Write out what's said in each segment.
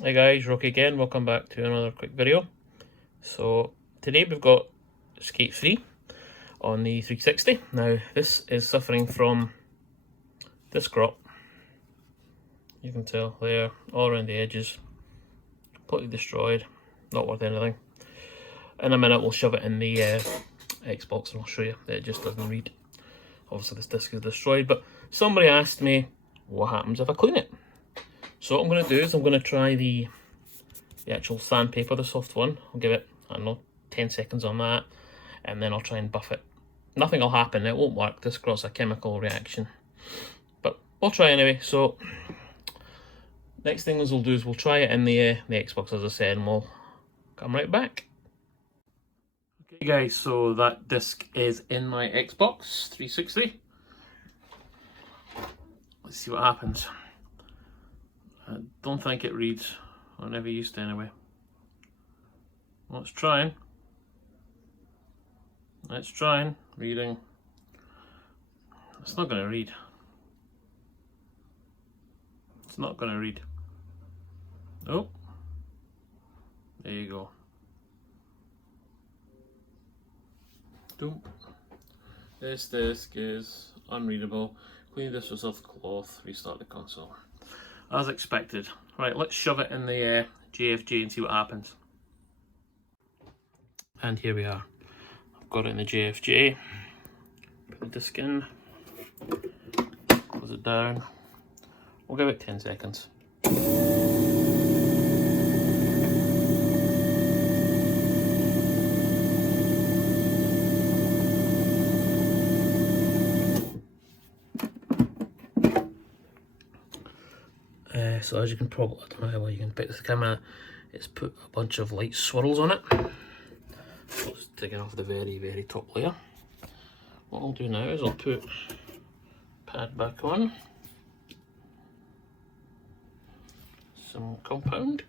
Hey guys, Rocky again. Welcome back to another quick video. So today we've got Skate 3 on the 360. Now this is suffering from disc rot. You can tell there, all around the edges, completely destroyed, not worth anything. In a minute we'll shove it in the Xbox and I'll show you that it just doesn't read. Obviously this disc is destroyed, but somebody asked me what happens if I clean it. So what I'm going to do is I'm going to try the actual sandpaper, the soft one. I'll give it, I don't know, 10 seconds on that, and then I'll try and buff it. Nothing will happen, it won't work, this causes a chemical reaction. But we'll try anyway. So next thing we'll do is we'll try it in the Xbox, as I said, and we'll come right back. Okay guys, so that disc is in my Xbox 360. Let's see what happens. I don't think it reads. I never used to anyway. Well, it's trying. It's trying. Reading. It's not going to read. It's not going to read. Oh. There you go. Don't. This disc is unreadable. Clean this with soft cloth. Restart the console. As expected. Right, let's shove it in the JFG and see what happens. And here we are. I've got it in the JFG. Put the disc in. Close it down. We'll give it 10 seconds. So as you can probably, I don't know how well you can pick this camera, it's put a bunch of light swirls on it. So just taking off the very top layer. What I'll do now is I'll put pad back on, some compound,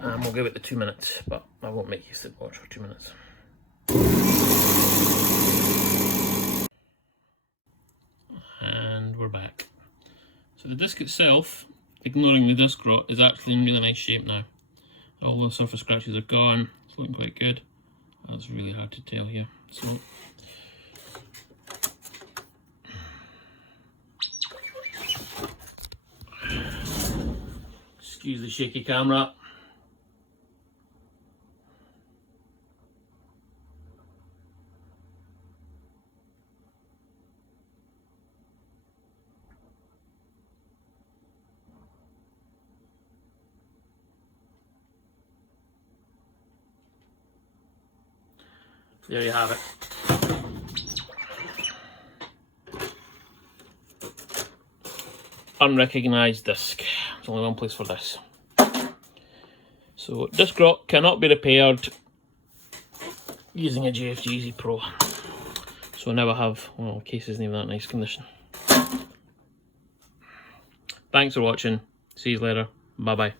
and we'll give it the 2 minutes, but I won't make you sit watch for 2 minutes. And we're back. So the disc itself, ignoring the disc rot, is actually in really nice shape now. All the surface scratches are gone. It's looking quite good. That's really hard to tell here. So excuse the shaky camera. There you have it. Unrecognised disc. There's only one place for this. So disc rot cannot be repaired using a JFG Easy Pro. So now I have, well, the case isn't even that nice condition. Thanks for watching. See you later. Bye bye.